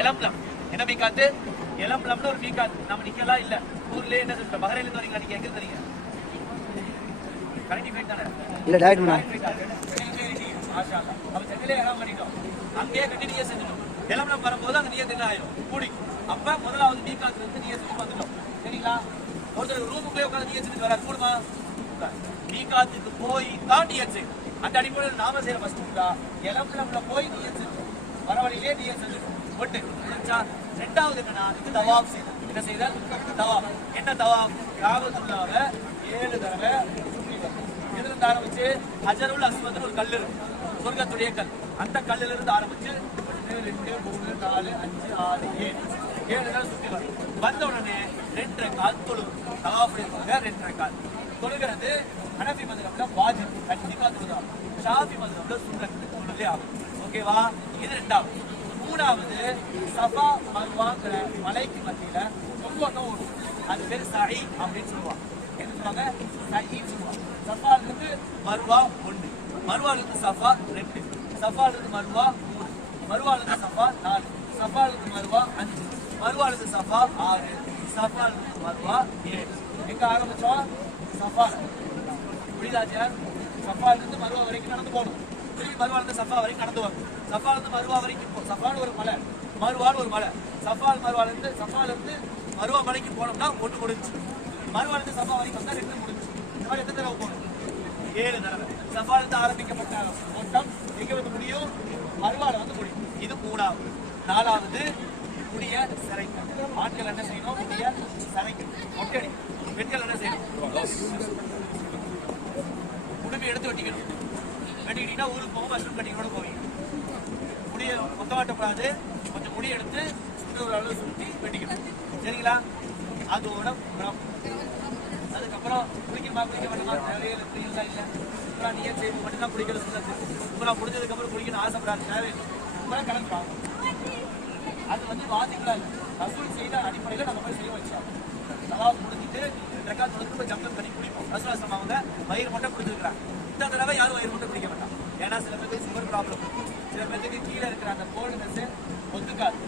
எலம்லம் என்ன மீகாத்து? எலம்லம்னு ஒரு மீகாத்து. நம்ம நிக்கலாம் இல்ல, ஊர்லயே என்ன சொல்றோம், பஹ்ரைன்ல இருந்து வரீங்களா நீங்க? எங்க இருக்கீங்க? கரெக்ட் ஃபைட் தானே? இல்ல டைரக்ட் பண்ணா மாஷா அல்லாஹ். அப்ப சென்னையில இடம் பண்ணிட்டோம், அங்கேயே கட்டி நியத் செஞ்சிட்டோம். எலம்லம் வரும்போது அங்க நியத் என்ன ஆயிடும், கூடி. அப்ப முதலாவது மீகாத்துல இருந்து நியத் செஞ்சு வந்துட்டோம். சரிங்களா? ஒருத்தர் ரூமுக்குள்ளே உட்காந்து நியத் செஞ்சு வராது, கூடுமா? மீகாத்துக்கு போய் தான் நியத் செய்யும். அந்த அடிப்படையில் நாம செய்யற ஃபர்ஸ்ட் எலம்லம்ல போய் நியத் செஞ்சோம், வர வழியிலே நியத் செஞ்சிட்டோம். ஒன்று புரிஞ்சா? ரெண்டாவது என்னன்னா இது தவாப் செய்யணும். என்ன செய்தால் தவாப். என்ன தவாப்? காபத்துல்லாஹ்வை 7 தடவை சுற்றி வரணும். இதுல இருந்து ஆரம்பிச்சு ஹஜருல் அஸ்வத்னு ஒரு கல் இருக்கு, சொர்க்கத்துடைய கல். அந்த கல்லுல இருந்து ஆரம்பிச்சு 1 2 3 4 5 6 7 தடவை சுற்றி வரணும். வந்த உடனே 2 ரக்காத் தொழுகும். தவாப் எடுப்பாங்க 2 ரக்காத். தொழுகிறது ஹனஃபி மذஹப்ல வாஜிப், கண்டிப்பா தொழுதாம். ஷாஃபி மذஹப்ல சுன்னத், தொழுதே ஆகும். ஓகேவா? இது ரெண்டாவது. மூணாவது சஃபா மர்வாங்கிற மலைக்கு மத்தியில ஒவ்வொன்றும் ஓடும், அது பேர் சஹி அப்படின்னு சொல்லுவாங்க. என்ன சொல்லுவாங்க? சஹின்னு சொல்லுவாங்க. சஃபால இருந்து மர்வா 1, மர்வால இருந்து சஃபா 2, சஃபால இருந்து மர்வா 3, மர்வால இருந்து சஃபா 4, சஃபால இருந்து மர்வா 5, மர்வால இருந்து சஃபா 6, சஃபால இருந்து மர்வா 7. எங்க ஆரம்பிச்சோம்? சஃபா. புரியுதாச்சா? சஃபால இருந்து மர்வா வரைக்கும் நடந்து போகணும். மர்வால இருந்து சஃபா வரைக்கும் நடந்து வரும். சஃபால இருந்து மர்வா வரைக்கும் சஃபான்னு ஒரு மலை, மர்வான்னு ஒரு மலை. சஃபால இருந்து மர்வா மலைக்கு போனோம்னா 1 முடிஞ்சு. மர்வால இருந்து சஃபா வரைக்கும் வந்தா 2 முடிஞ்சு. இந்த மாதிரி எத்தனை தடவை போகணும்? 7 தடவை. சஃபால இருந்து ஆரம்பிக்கப்பட்ட ஓட்டம் எங்க வந்து முடியும்? மர்வால வந்து முடியும். இது மூணாவது. நாலாவது முடிய சிறைக்கணும். ஆண்கள் என்ன செய்யணும்? முடிய சிறைக்கணும். ஒட்டடி. பெண்கள் என்ன செய்யணும்? உடுப்பி எடுத்து வெட்டிக்கணும். வெட்டிக்கிட்டீங்கன்னா ஊருக்கு போகும், மஷ்ரூம் கட்டிங்களோட போவீங்க. முடிய கொத்தவாட்டப்படாது, கொஞ்சம் முடி எடுத்து ஒரு அளவு சுற்றி வெட்டிக்கணும். சரிங்களா? அதோட புறம். அதுக்கப்புறம் குளிக்க வேண்டாமா? தேவையில்லை, குளிக்கலாம் இல்லை. இப்பெல்லாம் நீயே செய்ய மட்டும்தான் குளிக்கிறது சொன்னது. இப்பெல்லாம் முடிஞ்சதுக்கப்புறம் குளிக்கணும் ஆசைப்படாது, தேவையில்லை. இப்பெல்லாம் கலந்து வாங்க. அது வந்து வாதிகளா இல்லை, ரசூல் செய்த அடிப்படையில் நம்ம போய் செய்ய வச்சோம். தவாப் முடிஞ்சிட்டு 2 ரக்காத் தொழுது போய் ஜம்சம் பண்ணி குடிப்போம். ரசூல் அவங்க வயிறு மட்டும் குடிச்சிருக்கிறாங்க. இந்த தடவை யாரும் வயிறு மட்டும் குடிக்க வேண்டாம். ஏன்னா சில பேருக்கு சுகர் ப்ராப்ளம், சில பேருக்கு கீழே இருக்கிற அந்த கோல்டுனஸ் ஒத்துக்காது.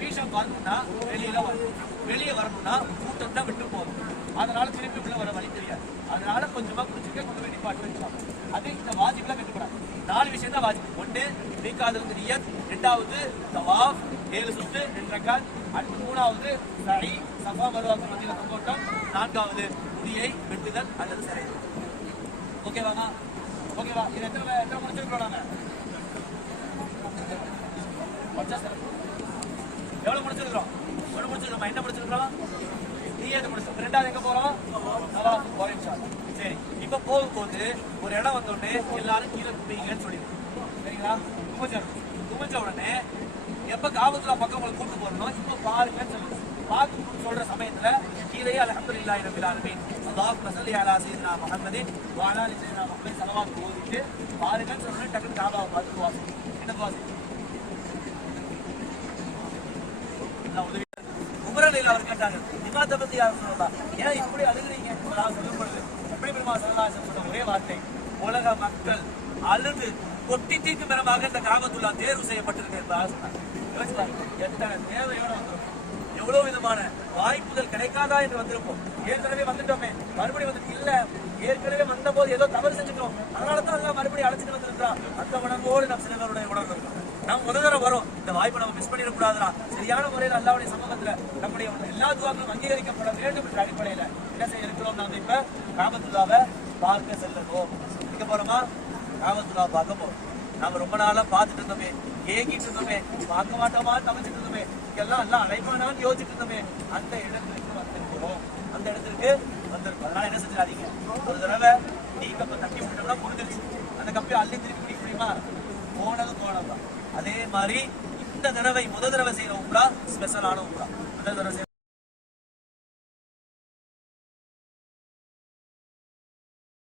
பீஷம் வரணும்னா வெளியில வரும், வெளியே வரணும்னா கூட்டத்தை விட்டு போகும். அதனால திருப்பி உள்ள வர வழி தெரியாது. அதனால கொஞ்சமா குடிச்சுக்க, கொண்டு போய் நிப்பாட்டு வச்சுக்கலாம். அது இந்த வாஜிப்ல கட்டுப்படாது. 4 விஷயம் தான் வாஜிப். 1 மீகாத்துல நியத், 2வது தவாஃப் 7 சுற்று 2 ரக்காத், அடுத்து 3வது சஹி சஃபா மர்வாக்கு மத்தியில தொங்கோட்டம், 4வது முடியை வெட்டுதல் அல்லது சிறை. ஓகேவாமா? ஓகேவா? இது எத்தனை முடிச்சிருக்கோம் நாங்க? எவ்வளவு முடிச்சிருக்கிறோம்? 1 முடிச்சிருக்கோம். என்ன முடிச்சிருக்கிறோம்? நீயத்து முடிச்சிருக்கோம். 2வது எங்க போறோம்? தவாஃப் போறோம் இன்ஷாஅல்லாஹ். சரி, இப்ப போகும்போது ஒரு இடம் வந்தோடனே எல்லாரும் கீழே கும்பிங்கன்னு சொல்லிடுவோம். சரிங்களா? குமிஞ்ச உடனே எப்ப காபத்துல்லாஹ் பக்கம் உங்களை கூட்டு போறோம், இப்ப பாருங்கன்னு சொல்லுங்க. பார்த்து சொல்ற சமயத்துல கீழே அல்ஹம்துலில்லாஹி ரப்பில் ஆலமீன் அல்லாஹும்ம ஸல்லி அலா ஸையிதினா முஹம்மதின் வ அலா ஆலி ஸையிதினா முஹம்மதின் ஸலவாத் ஓதிட்டு பாருங்கன்னு சொன்னா டக்குனு காபாவை பார்த்து துவா செய்யுங்க. என்ன துவா செய்யுங்க? உமரலில் அவர் கேட்டாங்க, இமாத்தை பத்தி யார் சொல்லலாம், ஏன் இப்படி அழுகிறீங்க? சொல்லும் பொழுது எப்படி பெருமா சொல்லலாம் சொன்ன ஒரே வார்த்தை, உலக மக்கள் அழுது கொட்டி தீர்க்கும் பெறமாக இந்த காபத்துல்லாஹ் தேர்வு செய்யப்பட்டிருக்கிறது. எத்தனை தேவையோட வந்திருக்கும், எவ்வளவு விதமான வாய்ப்புகள் கிடைக்காதா என்று வந்திருப்போம். ஏற்கனவே வந்துட்டோமே, மறுபடியும் வந்துட்டு இல்ல, ஏற்கனவே வந்த போது ஏதோ தவறு செஞ்சுட்டோம், அதனாலதான் எல்லாம் மறுபடியும் அழைச்சிட்டு வந்திருக்கிறோம். அந்த உணர்வோடு நம் சிலருடைய உணர்வு இருக்கும். நாம் முதல் தடவை வரும், இந்த வாய்ப்பை நம்ம மிஸ் பண்ணிடக்கூடாதுரா. சரியான முறையில் அல்லாஹ்வுடைய சமூகத்துல நம்முடைய எல்லா துவாக்களும் அங்கீகரிக்கப்பட வேண்டும் என்ற அடிப்படையில என்ன செய்ய இருக்கிறோம்? நாம இப்ப காபத்துல்லாஹ்வை பார்க்க செல்லணும். எங்க போறோமா? காபத்துல்லாஹ் பார்க்க போறோம். நாம ரொம்ப நாளா பார்த்துட்டு இருந்தோமே, ஏகிட்டு இருந்தோமே, பார்க்க மாட்டோமா தவிச்சிட்டு இருந்தோமே, எல்லாம் அழைப்பானான்னு யோசிச்சுட்டு இருந்தோமே, அந்த இடத்துக்கு வந்திருக்கிறோம். அந்த இடத்துக்கு வந்திருக்கும். அதனால என்ன செஞ்சாதீங்க, ஒரு தடவை டீ கப்பை தட்டி விட்டோம்னா முடிஞ்சிருச்சு. அந்த கப்பை அள்ளி திருப்பி குடிக்க முடியுமா? போனதுதான். அதே மாதிரி இந்த தடவை முதல் தடவை செய்யற உம்ரா ஸ்பெஷலான உம்ரா. முதல் தடவை